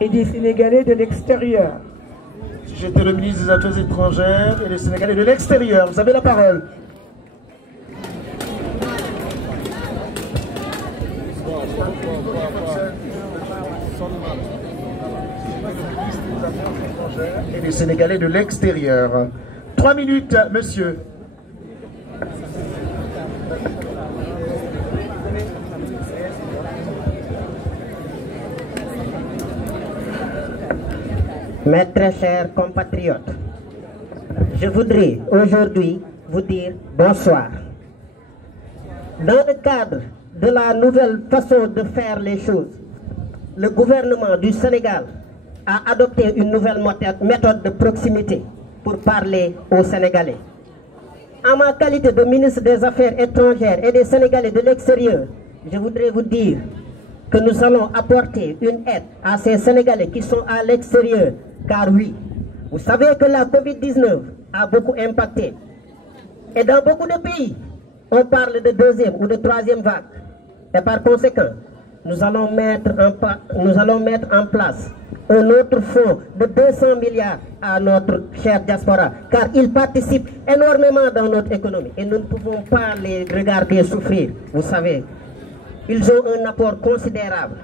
et des Sénégalais de l'extérieur. Si j'étais le ministre des Affaires étrangères et des Sénégalais de l'extérieur, vous avez la parole. Et des Sénégalais de l'extérieur. 3 minutes, monsieur. Mes très chers compatriotes, je voudrais aujourd'hui vous dire bonsoir. Dans le cadre de la nouvelle façon de faire les choses, le gouvernement du Sénégal a adopté une nouvelle méthode de proximité pour parler aux Sénégalais. En ma qualité de ministre des Affaires étrangères et des Sénégalais de l'extérieur, je voudrais vous dire que nous allons apporter une aide à ces Sénégalais qui sont à l'extérieur. Car oui, vous savez que la Covid-19 a beaucoup impacté. Et dans beaucoup de pays, on parle de deuxième ou de troisième vague. Et par conséquent, nous allons mettre en place un autre fonds de 200 milliards à notre chère diaspora, car ils participent énormément dans notre économie. Et nous ne pouvons pas les regarder souffrir, vous savez. Ils ont un apport considérable.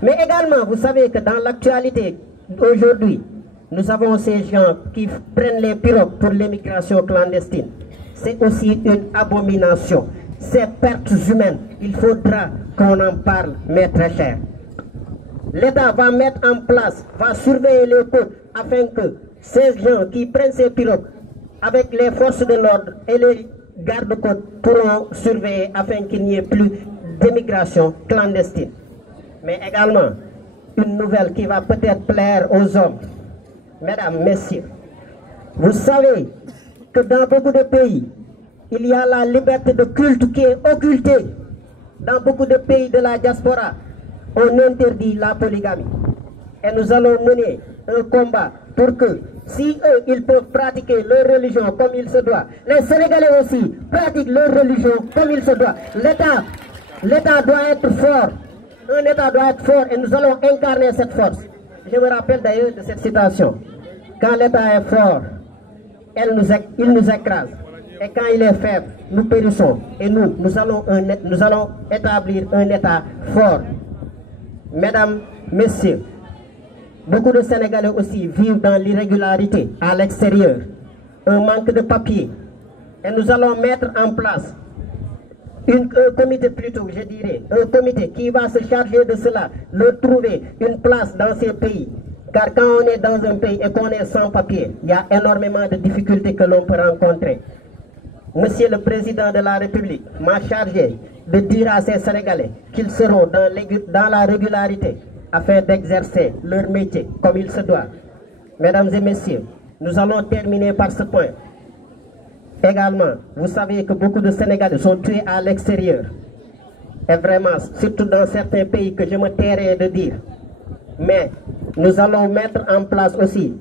Mais également, vous savez que dans l'actualité aujourd'hui, nous avons ces gens qui prennent les pirogues pour l'immigration clandestine. C'est aussi une abomination. Ces pertes humaines, il faudra qu'on en parle, mes très chers. L'État va mettre en place, va surveiller les côtes afin que ces gens qui prennent ces pirogues avec les forces de l'ordre et les gardes-côtes pourront surveiller afin qu'il n'y ait plus d'immigration clandestine. Mais également, une nouvelle qui va peut-être plaire aux hommes. Mesdames, messieurs, vous savez que dans beaucoup de pays, il y a la liberté de culte qui est occultée. Dans beaucoup de pays de la diaspora, on interdit la polygamie. Et nous allons mener un combat pour que, si eux, ils peuvent pratiquer leur religion comme il se doit, les Sénégalais aussi pratiquent leur religion comme il se doit. L'État doit être fort. Un État doit être fort et nous allons incarner cette force. Je me rappelle d'ailleurs de cette citation. Quand l'État est fort, il nous écrase. Et quand il est faible, nous périssons. Et nous allons établir un État fort. Mesdames, messieurs, beaucoup de Sénégalais aussi vivent dans l'irrégularité à l'extérieur. Un manque de papier. Et nous allons mettre en place un comité plutôt, je dirais, un comité qui va se charger de cela, leur trouver une place dans ces pays. Car quand on est dans un pays et qu'on est sans papier, il y a énormément de difficultés que l'on peut rencontrer. Monsieur le Président de la République m'a chargé de dire à ces Sénégalais qu'ils seront dans la régularité afin d'exercer leur métier comme il se doit. Mesdames et messieurs, nous allons terminer par ce point. Également, vous savez que beaucoup de Sénégalais sont tués à l'extérieur. Et vraiment, surtout dans certains pays que je me tairai de dire. Mais nous allons mettre en place aussi,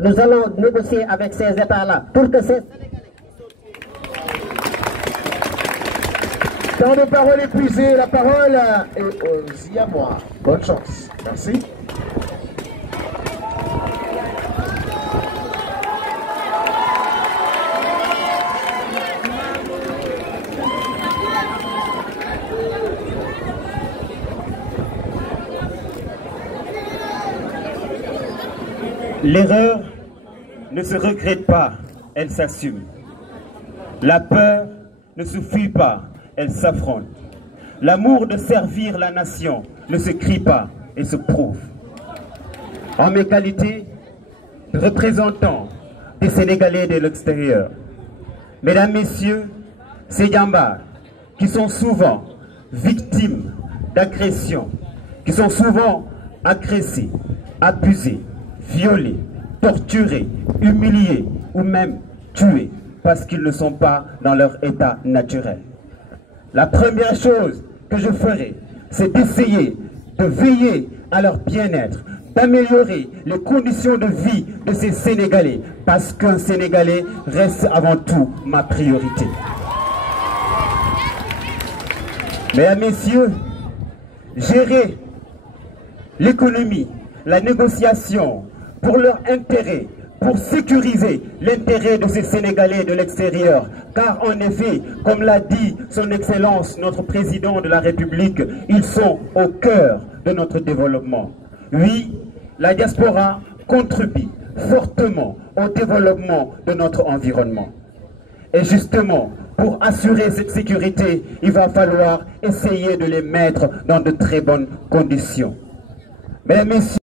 nous allons négocier avec ces États-là pour que ces Sénégalais... Temps de parole épuisé, la parole est aussi à moi. Bonne chance. Merci. L'erreur ne se regrette pas, elle s'assume. La peur ne se fuit pas, elle s'affronte. L'amour de servir la nation ne se crie pas, elle se prouve. En mes qualités de représentant des Sénégalais de l'extérieur, mesdames, messieurs, ces Djambars qui sont souvent victimes d'agressions, qui sont souvent agressés, abusés, violés, torturés, humiliés ou même tués parce qu'ils ne sont pas dans leur état naturel. La première chose que je ferai, c'est d'essayer de veiller à leur bien-être, d'améliorer les conditions de vie de ces Sénégalais, parce qu'un Sénégalais reste avant tout ma priorité. Mesdames, messieurs, gérer l'économie, la négociation pour leur intérêt, pour sécuriser l'intérêt de ces Sénégalais de l'extérieur. Car en effet, comme l'a dit son Excellence, notre Président de la République, ils sont au cœur de notre développement. Oui, la diaspora contribue fortement au développement de notre environnement. Et justement, pour assurer cette sécurité, il va falloir essayer de les mettre dans de très bonnes conditions. Mesdames, Messieurs,